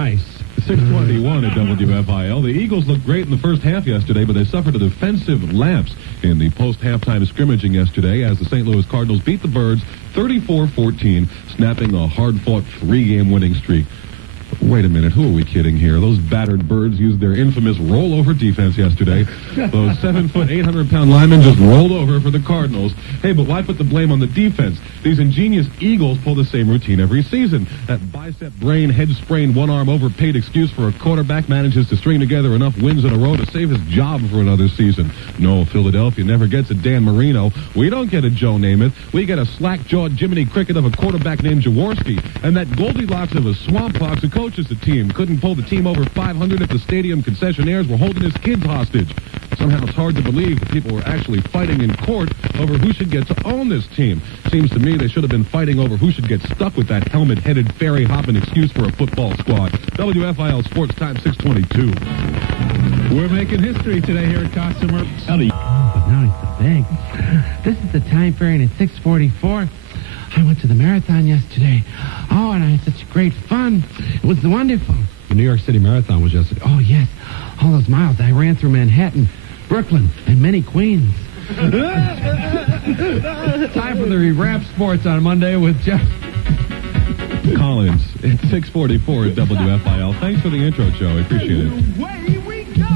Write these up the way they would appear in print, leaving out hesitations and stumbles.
Nice. 6:21 at WFIL. The Eagles looked great in the first half yesterday, but they suffered a defensive lapse in the post-halftime scrimmaging yesterday as the St. Louis Cardinals beat the Birds 34-14, snapping a hard-fought three-game winning streak. Wait a minute, who are we kidding here? Those battered Birds used their infamous rollover defense yesterday. Those 7-foot, 800-pound linemen just rolled over for the Cardinals. Hey, but why put the blame on the defense? These ingenious Eagles pull the same routine every season. That bicep brain, head sprain, one-arm overpaid excuse for a quarterback manages to string together enough wins in a row to save his job for another season. No, Philadelphia never gets a Dan Marino. We don't get a Joe Namath. We get a slack-jawed Jiminy Cricket of a quarterback named Jaworski. And that Goldilocks of a swamp fox who coaches the team couldn't pull the team over 500 if the stadium concessionaires were holding his kids hostage. Somehow it's hard to believe that people were actually fighting in court over who should get to own this team. Seems to me they should have been fighting over who should get stuck with that helmet-headed, ferry-hopping excuse for a football squad. WFIL Sports Time 622. We're making history today here at Costumer. But now it's the big. This is the time period at 6:44. I went to the marathon yesterday. Oh, and I had such great fun. It was wonderful. The New York City Marathon was yesterday. Oh, yes. All those miles I ran through Manhattan, Brooklyn, and many Queens. Time for the Rap Sports on Monday with Jeff Collins. It's 6:44 at WFIL. Thanks for the intro, Joe. I appreciate it. Away we go.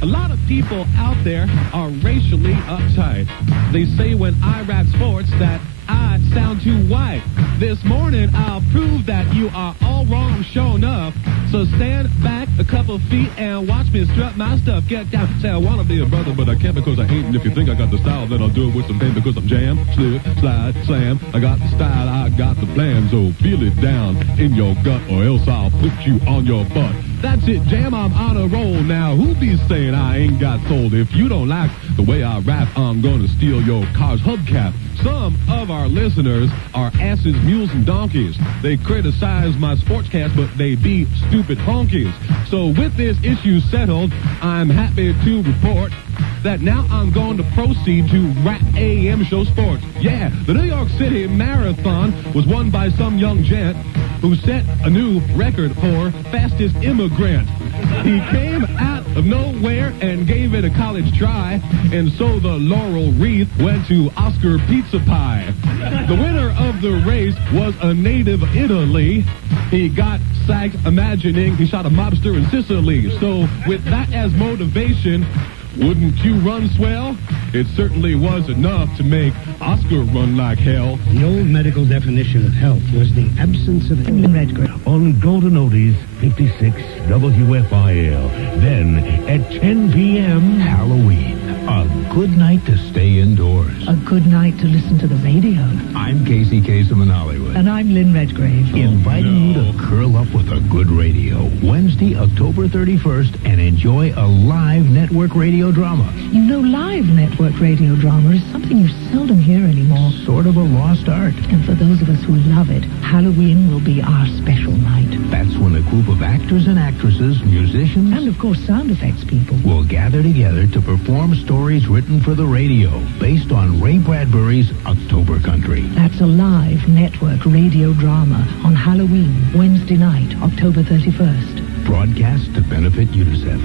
A lot of people out there are racially uptight. They say when I rap sports that I sound too white. This morning I'll prove that you are all wrong, sure enough. So stand back a couple feet and watch me strut my stuff. Get down. Say I want to be a brother, but I can't because I ain't. And if you think I got the style, then I'll do it with some pain because I'm jam, slip, slide, slam. I got the style, I got the plan. So feel it down in your gut or else I'll put you on your butt. That's it, Jam, I'm on a roll now. Who be saying I ain't got sold? If you don't like the way I rap, I'm gonna steal your car's hubcap. Some of our listeners are asses, mules, and donkeys. They criticize my sportscast, but they be stupid honkies. So with this issue settled, I'm happy to report that now I'm going to proceed to Rap AM Show Sports. Yeah, the New York City Marathon was won by some young gent who set a new record for fastest immigrant. He came out of nowhere and gave it a college try, and so the laurel wreath went to Oscar Pizza Pie. The winner of the race was a native Italy. He got sacked imagining he shot a mobster in Sicily. So with that as motivation, wouldn't you run swell? It certainly was enough to make Oscar run like hell. The old medical definition of health was the absence of red. On Golden Oldies 56 WFIL. Then at 10 p.m. Halloween. A good night to stay indoors. A good night to listen to the radio. I'm Casey Kasem in Hollywood. And I'm Lynn Redgrave. Inviting you to curl up with a good radio. Wednesday, October 31st, and enjoy a live network radio drama. You know, live network radio drama is something you seldom hear anymore. Sort of a lost art. And for those of us who love it, Halloween will be our special night. That's when a group of actors and actresses, musicians, and of course sound effects people will gather together to perform stories written for the radio based on Ray Bradbury's October Country. That's a live network radio drama on Halloween, Wednesday night, October 31st. Broadcast to benefit UNICEF.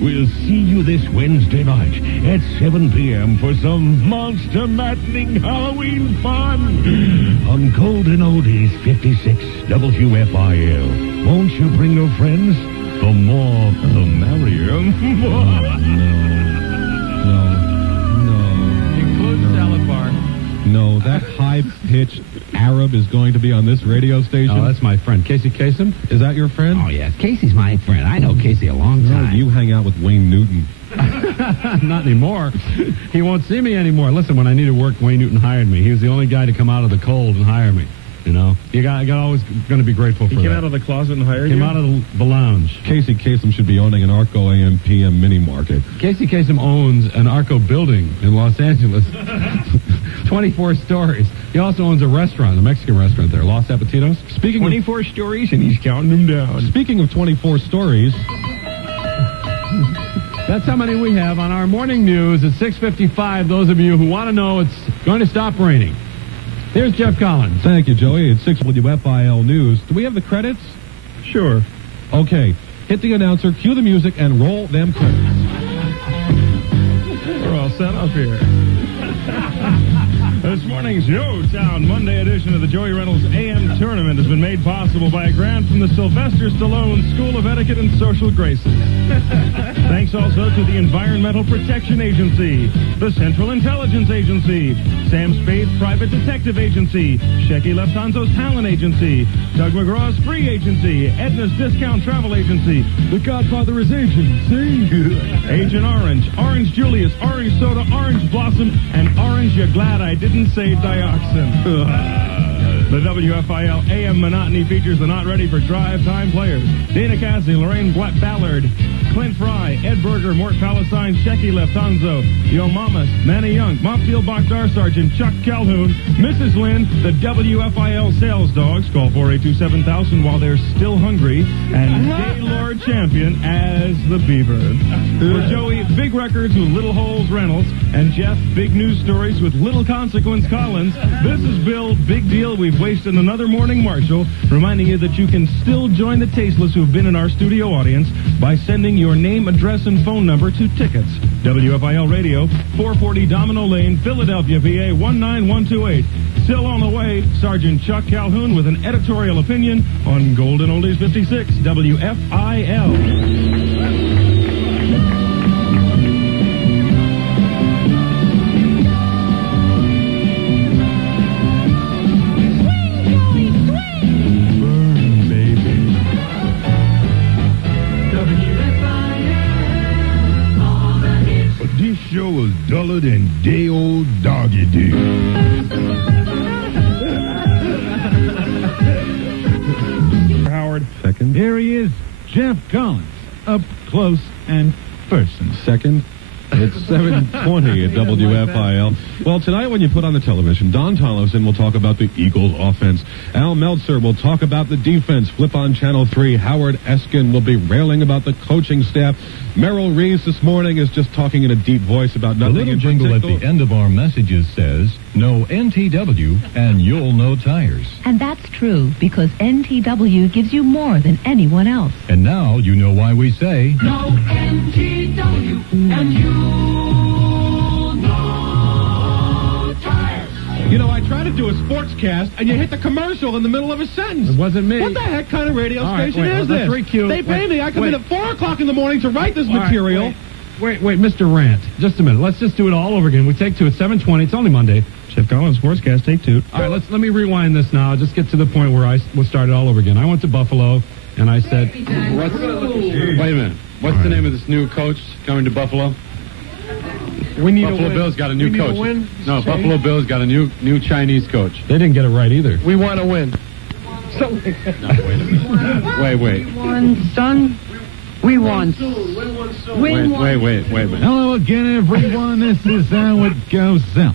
We'll see you this Wednesday night at 7 p.m. for some monster-maddening Halloween fun on Golden Oldies 56 WFIL. Won't you bring your friends? The more, the merrier. No, that high-pitched Arab is going to be on this radio station. Oh, that's my friend, Casey Kasem. Is that your friend? Oh, yes. Casey's my friend. I know Casey a long time. You hang out with Wayne Newton. Not anymore. He won't see me anymore. Listen, when I needed work, Wayne Newton hired me. He was the only guy to come out of the cold and hire me. You know, you got always going to be grateful for that. He came out of the closet and hired you? Came out of the lounge. Casey Kasem should be owning an Arco AM PM mini market. Casey Kasem owns an Arco building in Los Angeles. 24 stories. He also owns a restaurant, a Mexican restaurant there, Los Apetitos. Speaking 24 stories, and he's counting them down. Speaking of 24 stories... That's how many we have on our morning news at 6:55. Those of you who want to know it's going to stop raining. Here's Jeff Collins. Thank you, Joey. It's 6 WFIL News. Do we have the credits? Sure. Okay. Hit the announcer, cue the music, and roll them credits. We're all set up here. This morning's Yo-Town Monday edition of the Joey Reynolds AM Tournament has been made possible by a grant from the Sylvester Stallone School of Etiquette and Social Graces. Thanks also to the Environmental Protection Agency, the Central Intelligence Agency, Sam Spade's Private Detective Agency, Shecky Leftanzo's Talent Agency, Doug McGraw's Free Agency, Edna's Discount Travel Agency, The Godfather is Agency, Agent Orange, Orange Julius, Orange Soda, Orange Blossom, and Orange You're Glad I Didn't Say Dioxin. The WFIL AM Monotony features the not ready for drive time players. Dana Cassidy, Lorraine Ballard, Clint Fry, Ed Berger, Mort Palestine, Shecky Leftanzo, Yo Mamas, Manny Young, Mopfield Bakhtar Sergeant, Chuck Calhoun, Mrs. Lynn, the WFIL Sales Dogs, call 482-7000 while they're still hungry, and Gaylord Champion as the Beaver. For Joey, Big Records with Little Holes Reynolds, and Jeff, Big News Stories with Little Consequence Collins, this is Bill, Big Deal, we've wasted another morning Marshall, reminding you that you can still join the tasteless who've been in our studio audience by sending your name, address, and phone number to tickets. WFIL Radio, 440 Domino Lane, Philadelphia, VA 19128. Still on the way, Sergeant Chuck Calhoun with an editorial opinion on Golden Oldies 56, WFIL. Show was duller than day-old doggy do. Howard. Second. Here he is, Jeff Collins, up close and personal. Second. It's 7:20 at WFIL. Well, tonight when you put on the television, Don Tollefson will talk about the Eagles offense. Al Meltzer will talk about the defense. Flip on Channel 3. Howard Eskin will be railing about the coaching staff. Merrill Reeves this morning is just talking in a deep voice about The nothing little in jingle at particular. the end of our messages says, "No NTW and you'll know tires." And that's true, because NTW gives you more than anyone else. And now you know why we say, No NTW and you'll know tires. You know, I try to do a sportscast, and you hit the commercial in the middle of a sentence. It wasn't me. What the heck kind of radio All right, station wait, is let's this? re-cue. They pay me. I come in at 4 o'clock in the morning to write this All right, material. wait, Mr. Rant. Just a minute. Let's just do it all over again. We take two at 7:20. It's only Monday. Jeff Collins, Sportscast, take two. All right, let me rewind this now. Just get to the point where we'll start it all over again. I went to Buffalo, and I said, wait a minute. What's the name of this new coach coming to Buffalo? We need Buffalo a win. Bills got a new We need coach. a win. No, Buffalo Bills got a new Chinese coach. They didn't get it right either. We want to win. No, wait a minute. Wait. Won, son. We won. Wait a minute. Hello again, everyone. This is how it goes out.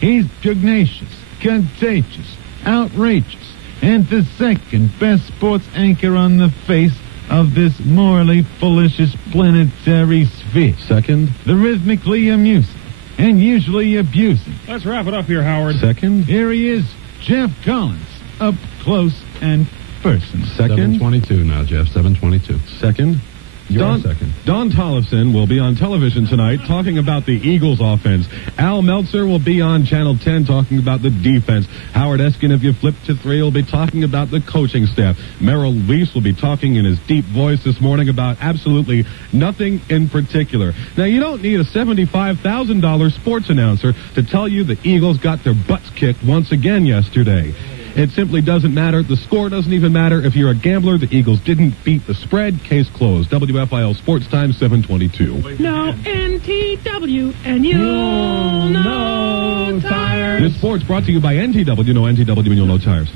He's pugnacious, contagious, outrageous, and the second best sports anchor on the face of this morally fallacious planetary sphere. Second. The rhythmically amusing and usually abusing. Let's wrap it up here, Howard. Second. Here he is, Jeff Collins, up close and personal. Second. 7:22 now, Jeff. 7:22. Second. Second. Don Tollefson will be on television tonight talking about the Eagles offense. Al Meltzer will be on Channel 10 talking about the defense. Howard Eskin, if you flip to 3, will be talking about the coaching staff. Merrill Reese will be talking in his deep voice this morning about absolutely nothing in particular. Now, you don't need a $75,000 sports announcer to tell you the Eagles got their butts kicked once again yesterday. It simply doesn't matter. The score doesn't even matter. If you're a gambler, the Eagles didn't beat the spread. Case closed. WFIL Sports Time, 7:22. No NTW and you'll know tires. This sports brought to you by NTW. No NTW and you'll know tires.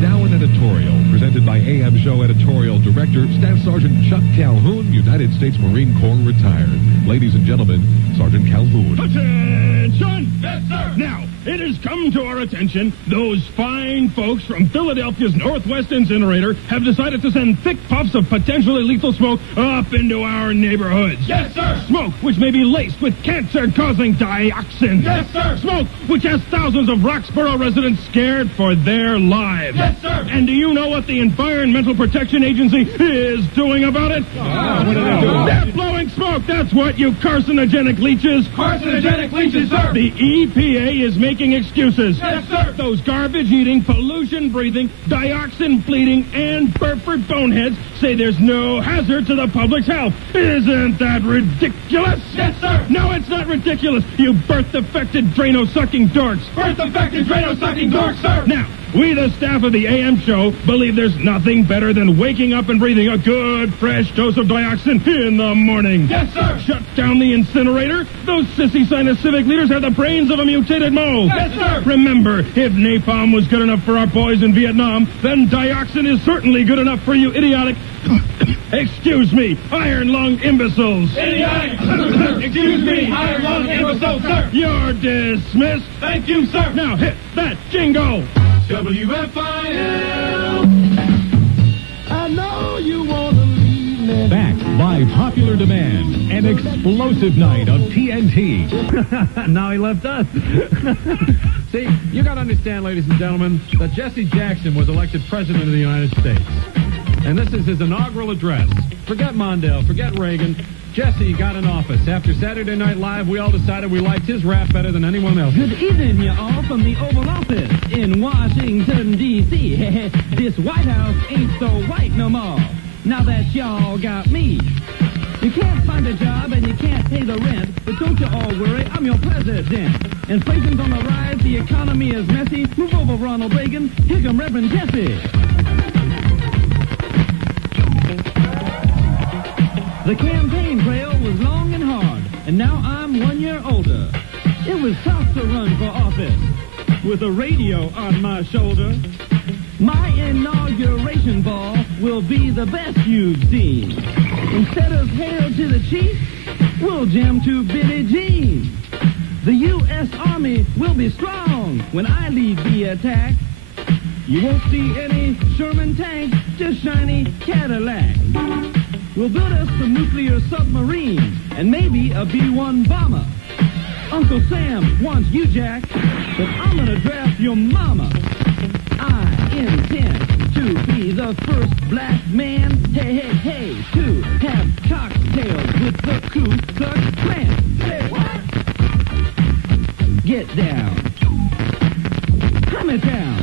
Now an editorial presented by AM Show editorial director, Staff Sergeant Chuck Calhoun, United States Marine Corps retired. Ladies and gentlemen, Sergeant Calhoun. Attention! Yes, sir! Now, it has come to our attention those fine folks from Philadelphia's Northwest Incinerator have decided to send thick puffs of potentially lethal smoke up into our neighborhoods. Yes, sir. Smoke which may be laced with cancer-causing dioxin. Yes, sir. Smoke which has thousands of Roxborough residents scared for their lives. Yes, sir. And do you know what the Environmental Protection Agency is doing about it? What are they doing? They're blowing smoke. That's what, you carcinogenic leeches. Carcinogenic leeches, sir. The EPA is making excuses. Yes, sir. Those garbage-eating, pollution-breathing, dioxin-bleeding, and Burford boneheads say there's no hazard to the public's health. Isn't that ridiculous? Yes, sir. No, it's not ridiculous, you birth-defected, Drano-sucking dorks. Birth-defected, Drano-sucking dorks, sir. Now, we, the staff of the AM show, believe there's nothing better than waking up and breathing a good, fresh dose of dioxin in the morning. Yes, sir. Shut down the incinerator. Those sissy sinus civic leaders have the brains of a mutated mole. Yes, sir. Remember, if napalm was good enough for our boys in Vietnam, then dioxin is certainly good enough for you idiotic, excuse me, iron-lung imbeciles. Idiotic. Excuse me, iron-lung imbecile, sir. You're dismissed. Thank you, sir. Now hit that jingle. WFIL. I know you want to leave me. Back by popular demand, an explosive night of TNT. Now he left us. See, you got to understand, ladies and gentlemen, that Jesse Jackson was elected president of the United States. And this is his inaugural address. Forget Mondale, forget Reagan. Jesse got in office. After Saturday Night Live, we all decided we liked his rap better than anyone else. Good evening, you all, from the Oval Office in Washington, D.C. This White House ain't so white no more, now that y'all got me. You can't find a job and you can't pay the rent, but don't you all worry, I'm your president. Inflation's on the rise, the economy is messy. Move over, Ronald Reagan. Here come Reverend Jesse. The campaign trail was long and hard, and now I'm 1 year older. It was tough to run for office with a radio on my shoulder. My inauguration ball will be the best you've seen. Instead of hail to the chief, we'll jam to Billie Jean. The U.S. Army will be strong when I lead the attack. You won't see any Sherman tanks, just shiny Cadillacs. We'll build us some nuclear submarines and maybe a B-1 bomber. Uncle Sam wants you, Jack, but I'm gonna draft your mama. I intend to be the first black man, hey, hey, hey, to have cocktails with the Ku Klux Klan. Say what? Get down. Hammertown.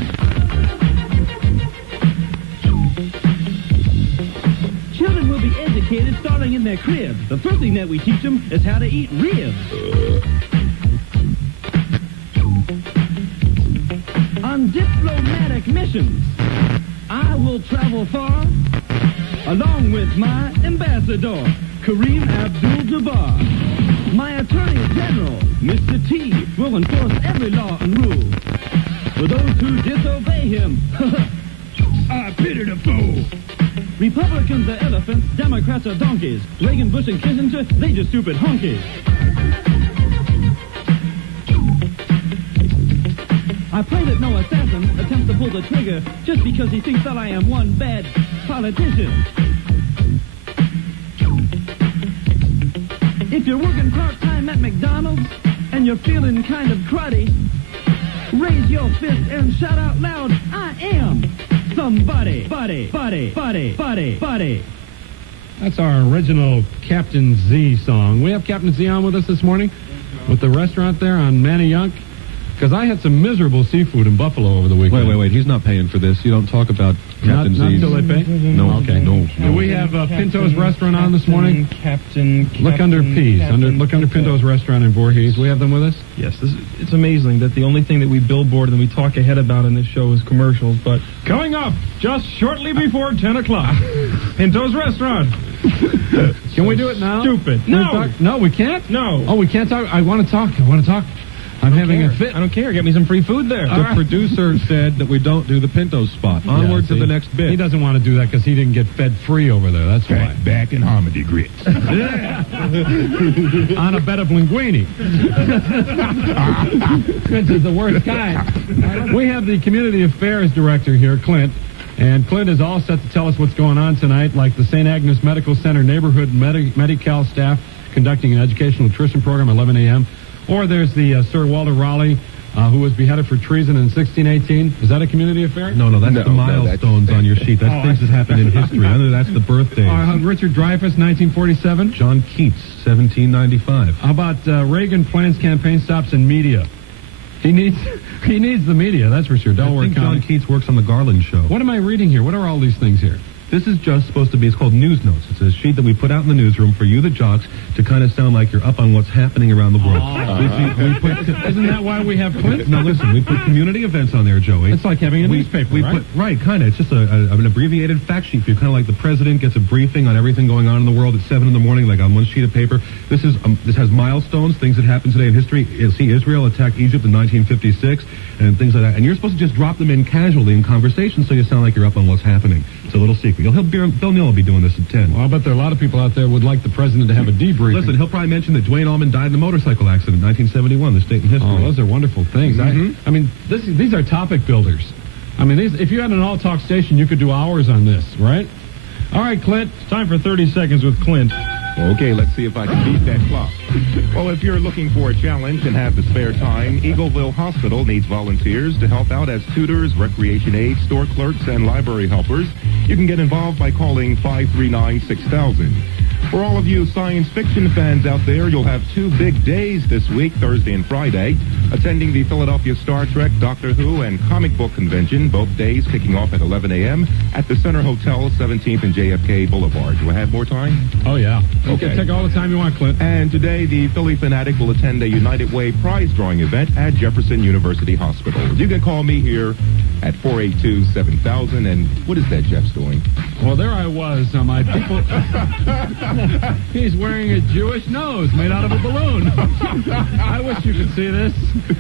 Children will be educated starting in their cribs. The first thing that we teach them is how to eat ribs. On diplomatic missions, I will travel far along with my ambassador, Kareem Abdul-Jabbar. My Attorney General, Mr. T, will enforce every law and rule. For those who disobey him, I pity the fool. Republicans are elephants, Democrats are donkeys. Reagan, Bush, and Kissinger, they just stupid honkies. I pray that no assassin attempts to pull the trigger just because he thinks that I am one bad politician. If you're working part-time at McDonald's and you're feeling kind of cruddy, raise your fist and shout out loud, I am somebody, buddy. That's our original Captain Z song. We have Captain Z on with us this morning with the restaurant there on Manayunk. Because I had some miserable seafood in Buffalo over the weekend. Wait. He's not paying for this. You don't talk about Captain Z's. Not until they pay? No. Okay. No. Do we have Pinto's Restaurant on this morning? Captain. Look under P's. Look under Pinto's Restaurant in Voorhees. We have them with us? Yes. It's amazing that the only thing that we billboard and we talk ahead about in this show is commercials, but... Coming up, just shortly before 10 o'clock, Pinto's Restaurant. Can we do it now? Stupid. No, we can't? No. Oh, we can't talk? I want to talk. I'm having a fit. I don't care. Get me some free food there. The producer said that we don't do the Pinto spot. Onward to the next bit. He doesn't want to do that because he didn't get fed free over there. That's why. Back in Harmony grits. On a bed of linguine. This is the worst kind. We have the Community Affairs Director here, Clint. And Clint is all set to tell us what's going on tonight, like the St. Agnes Medical Center neighborhood Medi-Cal staff conducting an educational nutrition program at 11 a.m. Or there's the Sir Walter Raleigh, who was beheaded for treason in 1618. Is that a community affair? No, that's the milestones on your sheet. That's things that happened in history. That's the birthdays. Richard Dreyfuss, 1947. John Keats, 1795. How about Reagan plans campaign stops in media? He needs the media, that's for sure. Delaware County. John Keats works on the Garland Show. What am I reading here? What are all these things here? This is just supposed to be, it's called News Notes. It's a sheet that we put out in the newsroom for you, the jocks, to kind of sound like you're up on what's happening around the world. Isn't that why we have Clint? No, listen, we put community events on there, Joey. It's like having a newspaper, right? Right, kind of. It's just an abbreviated fact sheet for you, kind of like the president gets a briefing on everything going on in the world at 7 in the morning, like on one sheet of paper. This has milestones, things that happened today in history. You'll see Israel attacked Egypt in 1956, and things like that. And you're supposed to just drop them in casually in conversation so you sound like you're up on what's happening. It's a little secret. Bill Neal will be doing this at 10. Well, I bet there are a lot of people out there would like the president to have a debriefing. Listen, he'll probably mention that Dwayne Allman died in a motorcycle accident in 1971, this date in history. Oh, those are wonderful things. Mm-hmm. I mean, these are topic builders. I mean, if you had an all-talk station, you could do hours on this, right? All right, Clint. It's time for 30 seconds with Clint. Okay, let's see if I can beat that clock. Well, if you're looking for a challenge and have the spare time, Eagleville Hospital needs volunteers to help out as tutors, recreation aides, store clerks, and library helpers. You can get involved by calling 539-6000. For all of you science fiction fans out there, you'll have two big days this week, Thursday and Friday, attending the Philadelphia Star Trek, Doctor Who, and comic book convention, both days kicking off at 11 a.m. at the Center Hotel, 17th and JFK Boulevard. Do I have more time? Oh, yeah. You Okay. can take all the time you want, Clint. And today, the Philly Fanatic will attend a United Way prize drawing event at Jefferson University Hospital. You can call me here at 482-7000. And what is that Jeff's doing? Well, there I was. My people... He's wearing a Jewish nose made out of a balloon. I wish you could see this.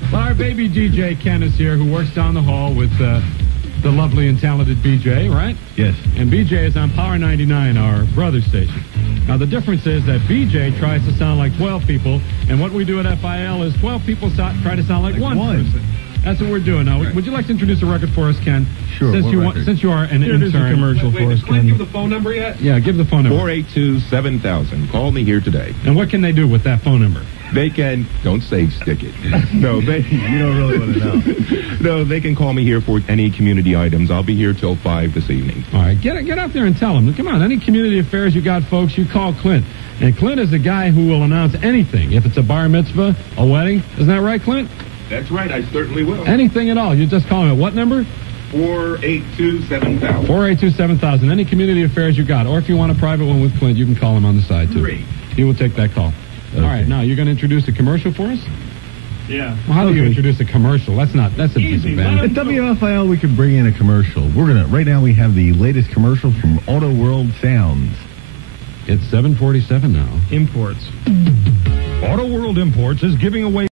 Well, our baby DJ Ken is here, who works down the hall with the lovely and talented BJ, right? Yes. And BJ is on Power 99, our brother station. Now, the difference is that BJ tries to sound like 12 people, and what we do at FIL is 12 people try to sound like one person. That's what we're doing now. Would you like to introduce a record for us, Ken? Sure. Since you are an Here's intern. a commercial for us, Clint, Ken. give the phone number yet? Yeah, give the phone number. 482-7000. Call me here today. And what can they do with that phone number? They can, don't say stick it. No, you don't really want to know. No, they can call me here for any community items. I'll be here till 5 this evening. All right, get out there and tell them. Come on, any community affairs you got, folks, you call Clint. And Clint is the guy who will announce anything. If it's a bar mitzvah, a wedding. Isn't that right, Clint? That's right, I certainly will. Anything at all. You just call him at what number? 482-7000. 482-7000. Any community affairs you got. Or if you want a private one with Clint, you can call him on the side, too. 3. He will take that call. Okay. All right, now, you're going to introduce a commercial for us? Yeah. Well, how do you introduce a commercial? That's a disadvantage. At WFIL, we can bring in a commercial. Right now we have the latest commercial from Auto World Sounds. It's 7:47 now. Imports. Auto World Imports is giving away